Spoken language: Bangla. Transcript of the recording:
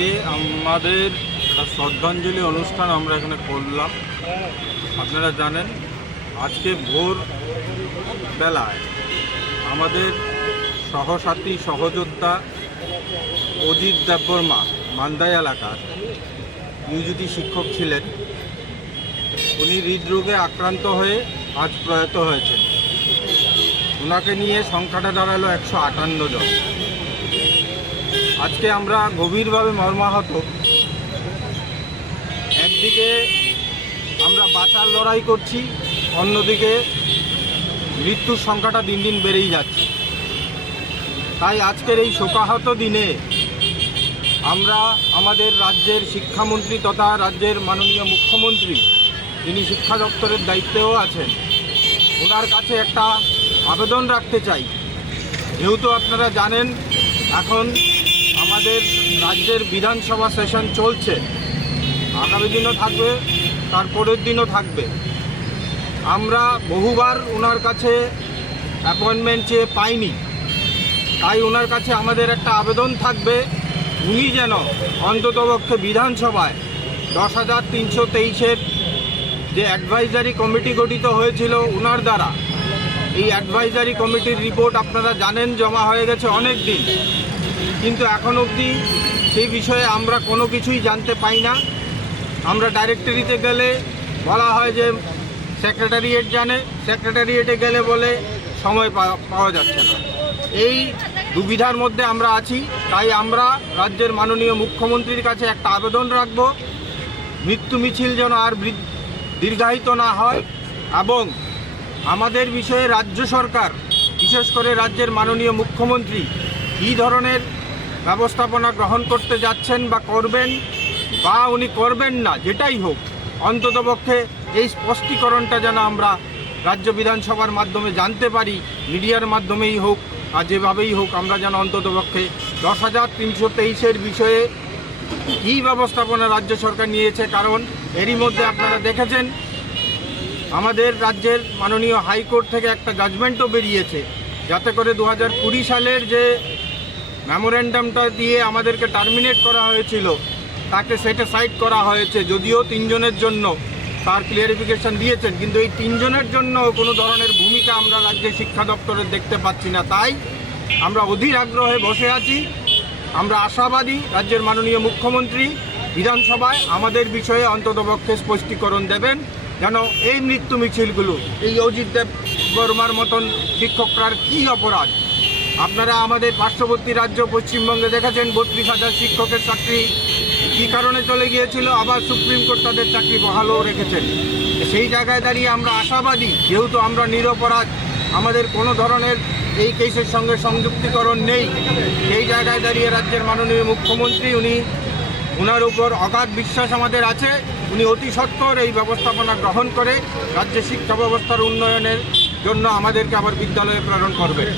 আজকে আমাদের শ্রদ্ধাঞ্জলি অনুষ্ঠান আমরা এখানে করলাম। আপনারা জানেন আজকে ভোর বেলায় আমাদের সহসাথী সহযোদ্ধা অজিত দেববর্মা মান্দাই এলাকার ইউজিটি শিক্ষক ছিলেন। উনি হৃদরোগে আক্রান্ত হয়ে আজ প্রয়াত হয়েছেন। ওনাকে নিয়ে সংখ্যাটা দাঁড়ালো 158 জন। আজকে আমরা গভীরভাবে মর্মাহত। একদিকে আমরা বাঁচার লড়াই করছি, অন্যদিকে মৃত্যুর সংখ্যাটা দিন দিন বেড়েই যাচ্ছে। তাই আজকের এই শোকাহত দিনে আমরা আমাদের রাজ্যের শিক্ষামন্ত্রী তথা রাজ্যের মাননীয় মুখ্যমন্ত্রী, যিনি শিক্ষা দপ্তরের দায়িত্বেও আছেন, ওনার কাছে একটা আবেদন রাখতে চাই। যেহেতু আপনারা জানেন এখন আমাদের রাজ্যের বিধানসভা সেশন চলছে, আগামী দিনও থাকবে, তার পরের দিনও থাকবে। আমরা বহুবার ওনার কাছে অ্যাপয়েন্টমেন্ট চেয়ে পাইনি। তাই ওনার কাছে আমাদের একটা আবেদন থাকবে, উনি যেন অন্ততপক্ষে বিধানসভায় 10,323-এর যে অ্যাডভাইজারি কমিটি গঠিত হয়েছিল ওনার দ্বারা, এই অ্যাডভাইজারি কমিটির রিপোর্ট আপনারা জানেন জমা হয়ে গেছে অনেক দিন, কিন্তু এখন অবধি সেই বিষয়ে আমরা কোনো কিছুই জানতে পাই না। আমরা ডাইরেক্টরিতে গেলে বলা হয় যে সেক্রেটারিয়েট জানে, সেক্রেটারিয়েটে গেলে বলে সময় পাওয়া যাচ্ছে না। এই দুবিধার মধ্যে আমরা আছি। তাই আমরা রাজ্যের মাননীয় মুখ্যমন্ত্রীর কাছে একটা আবেদন রাখব, মৃত্যু মিছিল যেন আর দীর্ঘায়িত না হয় এবং আমাদের বিষয়ে রাজ্য সরকার, বিশেষ করে রাজ্যের মাননীয় মুখ্যমন্ত্রী কী ধরনের ব্যবস্থাপনা গ্রহণ করতে যাচ্ছেন বা করবেন বা উনি করবেন না, যেটাই হোক অন্ততপক্ষে এই স্পষ্টীকরণটা যেন আমরা রাজ্য বিধানসভার মাধ্যমে জানতে পারি, মিডিয়ার মাধ্যমেই হোক আর যেভাবেই হোক, আমরা যেন অন্ততপক্ষে 10,323-এর বিষয়ে কী ব্যবস্থাপনা রাজ্য সরকার নিয়েছে। কারণ এরই মধ্যে আপনারা দেখেছেন আমাদের রাজ্যের মাননীয় হাইকোর্ট থেকে একটা জাজমেন্টও বেরিয়েছে, যাতে করে 2020 সালের যে মেমোরেন্ডামটা দিয়ে আমাদেরকে টার্মিনেট করা হয়েছিল তাকে সেটিসাইড করা হয়েছে। যদিও 3 জনের জন্য তার ক্লিয়ারিফিকেশন দিয়েছেন, কিন্তু এই 3 জনের জন্য কোনো ধরনের ভূমিকা আমরা রাজ্যের শিক্ষা দপ্তরের দেখতে পাচ্ছি না। তাই আমরা অধীর আগ্রহে বসে আছি। আমরা আশাবাদী রাজ্যের মাননীয় মুখ্যমন্ত্রী বিধানসভায় আমাদের বিষয়ে অন্ততপক্ষে স্পষ্টীকরণ দেবেন, যেন এই মৃত্যু মিছিলগুলো, এই অজিত দেববর্মার মতন শিক্ষকরার কী অপরাধ। আপনারা আমাদের পার্শ্ববর্তী রাজ্য পশ্চিমবঙ্গে দেখেছেন 32,000 শিক্ষকের চাকরি কী কারণে চলে গিয়েছিল, আবার সুপ্রিম কোর্ট তাদের চাকরি বহালও রেখেছেন। সেই জায়গায় দাঁড়িয়ে আমরা আশাবাদী, যেহেতু আমরা নিরপরাধ, আমাদের কোনো ধরনের এই কেসের সঙ্গে সংযুক্তিকরণ নেই। সেই জায়গায় দাঁড়িয়ে রাজ্যের মাননীয় মুখ্যমন্ত্রী, ওনার উপর অগাধ বিশ্বাস আমাদের আছে। উনি অতি সত্বর এই ব্যবস্থাপনা গ্রহণ করে রাজ্যের শিক্ষা ব্যবস্থার উন্নয়নের জন্য আমাদেরকে আবার বিদ্যালয়ে প্রেরণ করবেন।